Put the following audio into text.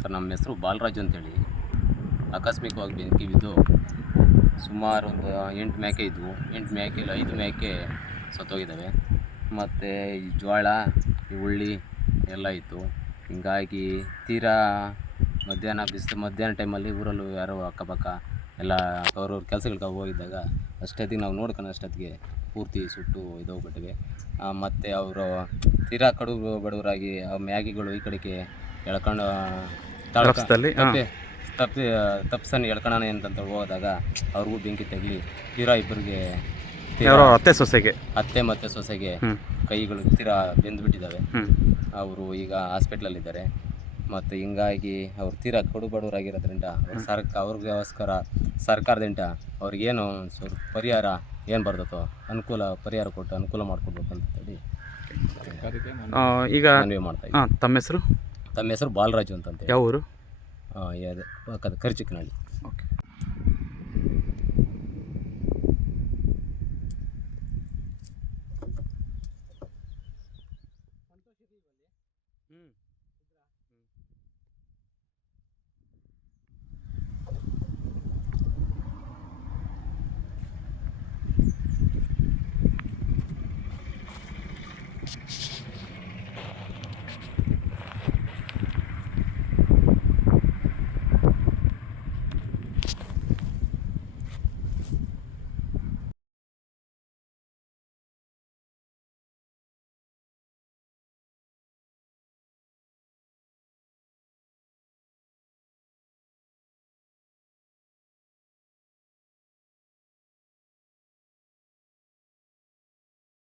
Sir, ನಮ್ಮ ಹೆಸರು ಬಾಲರಾಜು ಅಂತೇಳಿ. ಆಕಸ್ಮಿಕವಾಗಿ ಬೆಂಕಿ ಬಿದ್ದು ಸುಮಾರು ಒಂದು ಎಂಟು ಮೇಕೆ ಇದ್ವು. ಎಂಟು ಮೇಕೆಲಿ ಐದು ಮೇಕೆ ಸತ್ತೋಗಿದ್ದಾವೆ. ಮತ್ತು ಈ ಜೋಳ ಈ ಹುಳ್ಳಿ ಎಲ್ಲ ಇತ್ತು. ಹಿಂಗಾಗಿ ತೀರಾ ಮಧ್ಯಾಹ್ನ ಬಿಸಿಲು, ಮಧ್ಯಾಹ್ನ ಟೈಮಲ್ಲಿ ಊರಲ್ಲೂ ಯಾರೋ ಅಕ್ಕಪಕ್ಕ ಎಲ್ಲ ಅವ್ರವ್ರ ಕೆಲಸಗಳಿಗೆ ಹೋಗಿದ್ದಾಗ ಅಷ್ಟೊತ್ತಿಗೆ ನಾವು ನೋಡ್ಕೊಂಡು ಅಷ್ಟೊತ್ತಿಗೆ ಪೂರ್ತಿ ಸುಟ್ಟು ಇದೋಗ್ಬಿಟ್ಟಿವೆ. ಮತ್ತು ಅವರು ತೀರಾ ಕಡು ಬಡವರಾಗಿ ಆ, ಮ್ಯಾಗಿಗಳು ಈ ಕಡೆಗೆ ಎಳ್ಕೊಂಡು ತಪ್ಪಿಸ್ತಲ್ಲಿ. ತಪ್ಪಿ ತಪ್ಪಿಸ್ತಾನೆ ಎಳ್ಕೊಳ್ಳೋಣ ಅಂತಂತ ಹೋದಾಗ ಅವ್ರಿಗೂ ಬೆಂಕಿ ತಗಲಿ ತೀರಾ ಇಬ್ಬರಿಗೆ ಅತ್ತೆ ಸೊಸೆಗೆ. ಅತ್ತೆ ಮತ್ತೆ ಸೊಸೆಗೆ ಕೈಗಳು ತೀರಾ ಬೆಂದು ಬಿಟ್ಟಿದ್ದಾವೆ ಅವರು ಈಗ ಹಾಸ್ಪಿಟ್ಲಲ್ಲಿದ್ದಾರೆ. ಮತ್ತು ಹಿಂಗಾಗಿ ಅವ್ರು ತೀರಾ ಕಡು ಬಡವರಾಗಿರೋದ್ರಿಂದ ಅವ್ರ ಸರ್ಕ ಅವ್ರಿಗೋಸ್ಕರ ಸರ್ಕಾರದಿಂದ ಅವ್ರಿಗೇನು ಸ್ವಲ್ಪ ಪರಿಹಾರ ಏನು ಬರ್ತದೋ ಅನುಕೂಲ ಪರಿಹಾರ ಕೊಟ್ಟು ಅನುಕೂಲ ಮಾಡಿಕೊಡ್ಬೇಕು ಅಂತ ಹೇಳಿ ಈಗ ಮಾಡ್ತಾ ತಮ್ಮ ಹೆಸರು? ತಮ್ಮ ಹೆಸರು ಬಾಲರಾಜು ಅಂತಂತ ಯಾವ ಊರು ಪಕ್ಕದ ಕರ್ಚಿಕ್ನಹಳ್ಳಿ ಓಕೆ